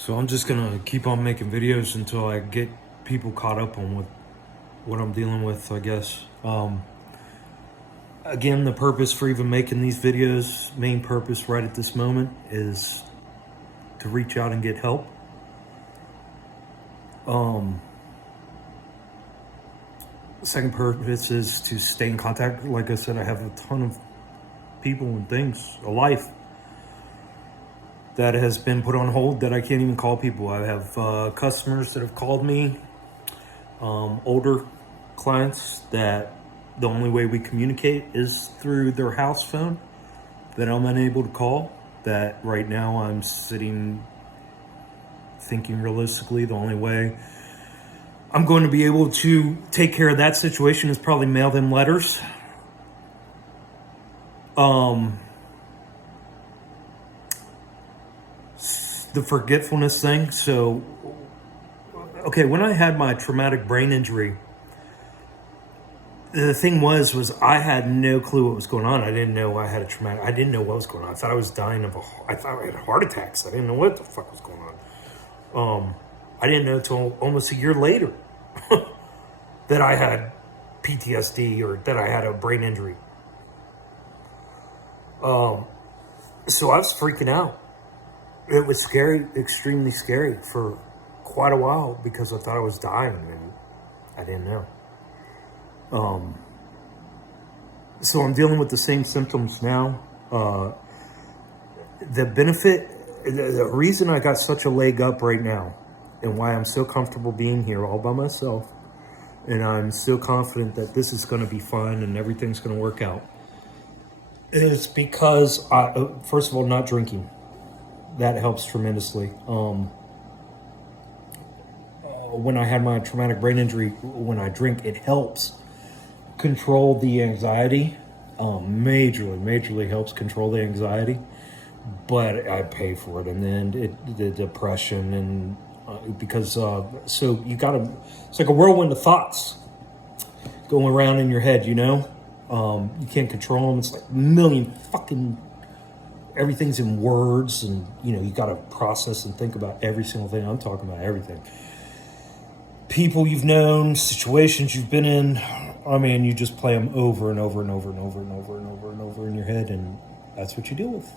So I'm just gonna keep on making videos until I get people caught up on what I'm dealing with, I guess. Again, the purpose for even making these videos, main purpose right at this moment, is to reach out and get help. Second purpose is to stay in contact. Like I said, I have a ton of people and things, a life that has been put on hold that I can't even call people. I have customers that have called me, older clients that the only way we communicate is through their house phone that I'm unable to call. That right now I'm sitting thinking realistically the only way I'm going to be able to take care of that situation is probably mail them letters. The forgetfulness thing. So, okay, when I had my traumatic brain injury, the thing was I had no clue what was going on. I didn't know I had I didn't know what was going on. I thought I was dying I thought I had heart attacks. I didn't know what the fuck was going on. I didn't know until almost a year later that I had PTSD or that I had a brain injury. So I was freaking out. It was scary, extremely scary for quite a while because I thought I was dying and I didn't know. So I'm dealing with the same symptoms now. The benefit, the reason I got such a leg up right now and why I'm so comfortable being here all by myself and I'm so confident that this is going to be fine and everything's going to work out is because, first of all, not drinking. That helps tremendously. When I had my traumatic brain injury, when I drink, it helps control the anxiety. Majorly helps control the anxiety. But I pay for it, and then the depression, and because so you gotta. It's like a whirlwind of thoughts going around in your head. You know, you can't control them. It's like a million fucking. Everything's in words, and you know you got to process and think about every single thing. I'm talking about everything. People you've known, situations you've been in. I mean, you just play them over and over and over and over and over and over and over in your head, and that's what you deal with.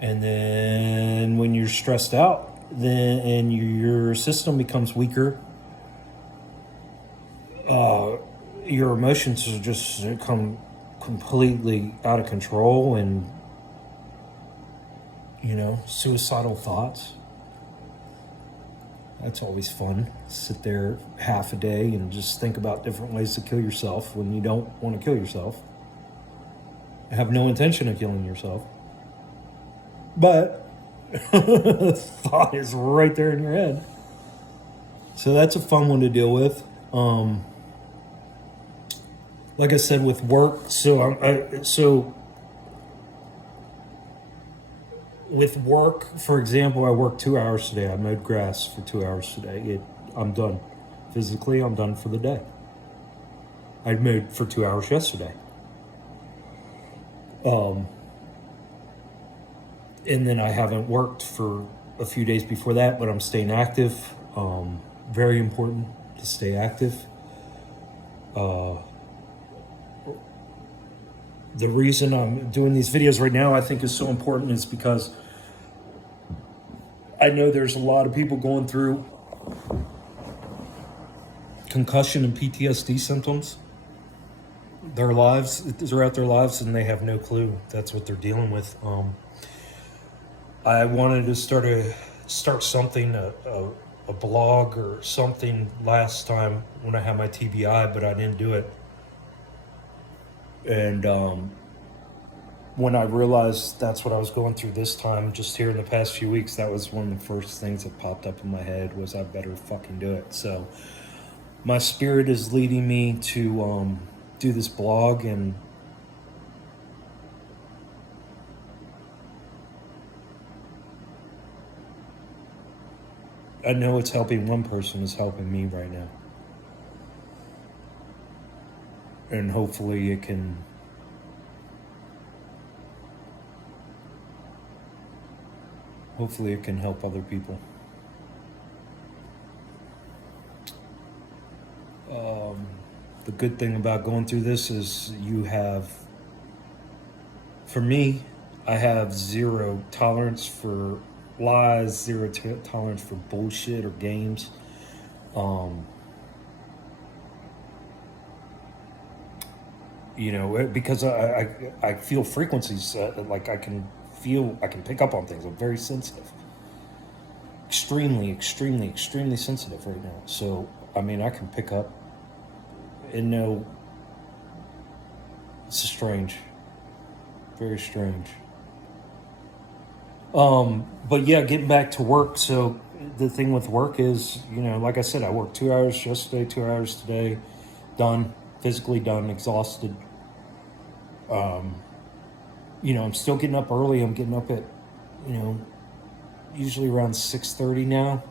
And then when you're stressed out, then and your system becomes weaker, your emotions are just come completely out of control, and you know, suicidal thoughts. That's always fun. Sit there half a day and just think about different ways to kill yourself when you don't want to kill yourself. Have no intention of killing yourself. But thought is right there in your head. So that's a fun one to deal with. Like I said, with work, with work, for example, I worked 2 hours today. I mowed grass for 2 hours today. I'm done. Physically, I'm done for the day. I mowed for 2 hours yesterday. And then I haven't worked for a few days before that, but I'm staying active. Very important to stay active. The reason I'm doing these videos right now, I think is so important is because I know there's a lot of people going through concussion and PTSD symptoms throughout their lives, and they have no clue that's what they're dealing with. I wanted to start something, a blog or something last time when I had my TBI, but I didn't do it. And when I realized that's what I was going through this time, just here in the past few weeks, that was one of the first things that popped up in my head was I better fucking do it. So my spirit is leading me to do this blog, and I know it's helping one person, is helping me right now. And hopefully it can hopefully it can help other people. The good thing about going through this is for me, I have zero tolerance for lies, zero tolerance for bullshit or games. Because I feel frequencies, like I can pick up on things. I'm very sensitive, extremely, extremely, extremely sensitive right now. So, I mean, I can pick up and know. It's strange, very strange. But yeah, getting back to work. So the thing with work is, like I said, I worked 2 hours yesterday, 2 hours today, done, physically done, exhausted. I'm still getting up early. I'm getting up at, usually around 6:30 now.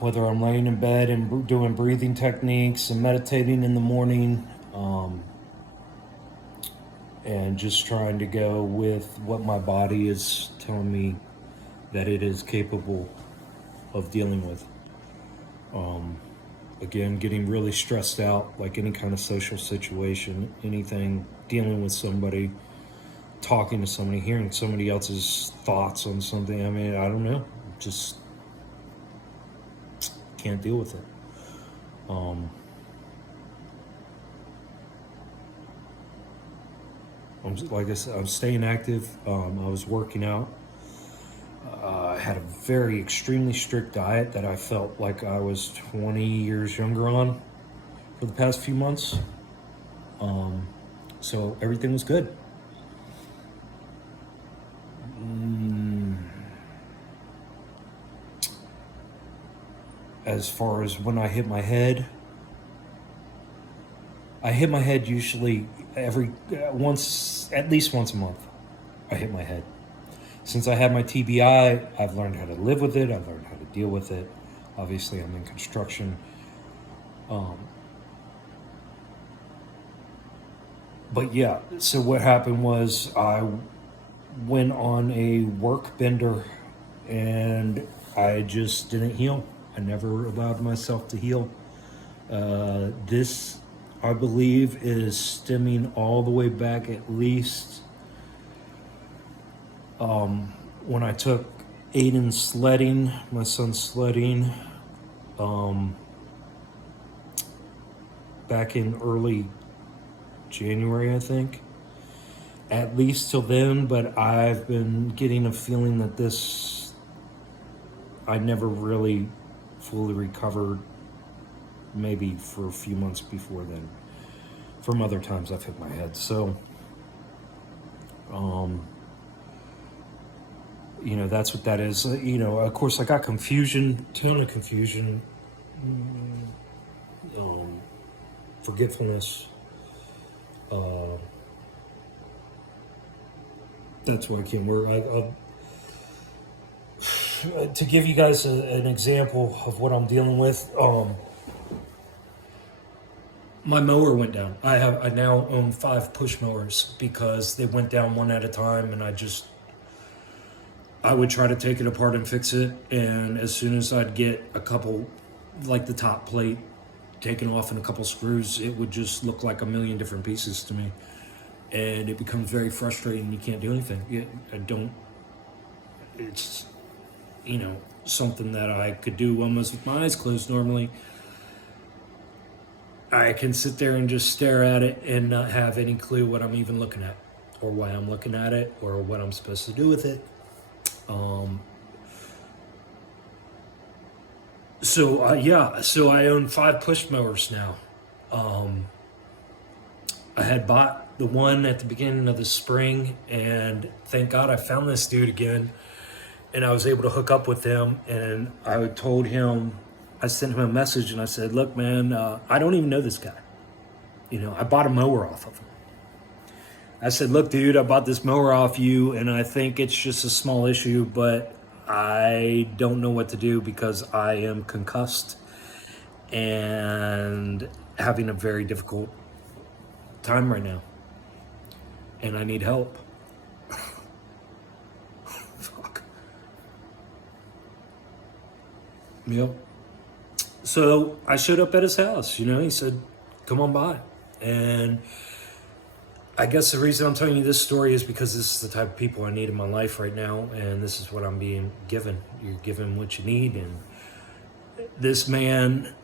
Whether I'm laying in bed and doing breathing techniques and meditating in the morning, and just trying to go with what my body is telling me that it is capable of dealing with. Again, getting really stressed out, like any kind of social situation, anything, dealing with somebody, talking to somebody, hearing somebody else's thoughts on something. I mean, I don't know, just can't deal with it. Like I said, I'm staying active. I was working out. I had a very extremely strict diet that I felt like I was 20 years younger on for the past few months. So everything was good. As far as when I hit my head usually at least once a month. I hit my head. Since I had my TBI, I've learned how to live with it. I've learned how to deal with it. Obviously, I'm in construction. But yeah, so what happened was I went on a work bender and I just didn't heal. I never allowed myself to heal. This, I believe, is stemming all the way back at least when I took Aiden sledding, my son sledding, back in early January, I think. At least till then, but I've been getting a feeling that I never really fully recovered, maybe for a few months before then, from other times I've hit my head. So, that's what that is. Of course, I got confusion, ton of confusion, forgetfulness. That's why I can't work. To give you guys an example of what I'm dealing with, my mower went down. I now own 5 push mowers because they went down one at a time, and I would try to take it apart and fix it, and as soon as I'd get a couple, like the top plate taken off and a couple screws, it would just look like a million different pieces to me, and it becomes very frustrating. You can't do anything. It's something that I could do almost with my eyes closed normally. I can sit there and just stare at it and not have any clue what I'm even looking at, or why I'm looking at it, or what I'm supposed to do with it. So I own 5 push mowers now. I had bought the one at the beginning of the spring, and thank God I found this dude again, and I was able to hook up with him. And I sent him a message, and I said, "Look, man, I don't even know this guy. I bought a mower off of him. I said, look, dude, I bought this mower off you, and I think it's just a small issue, but I don't know what to do because I am concussed and having a very difficult time right now, and I need help." Yep. So I showed up at his house. You know, he said, "Come on by," and I guess the reason I'm telling you this story is because this is the type of people I need in my life right now, and this is what I'm being given. You're given what you need, and this man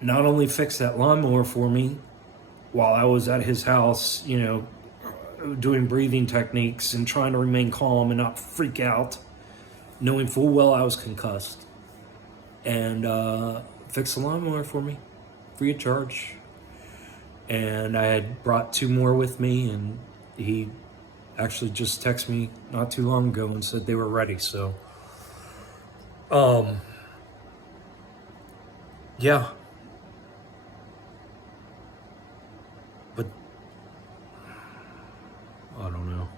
not only fixed that lawnmower for me while I was at his house, you know, doing breathing techniques and trying to remain calm and not freak out, knowing full well I was concussed, and fixed the lawnmower for me, free of charge. And I had brought two more with me, and he actually just texted me not too long ago and said they were ready. So, yeah. But I don't know.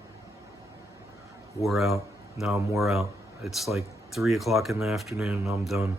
Wore out. Now I'm wore out. It's like 3 o'clock in the afternoon and I'm done.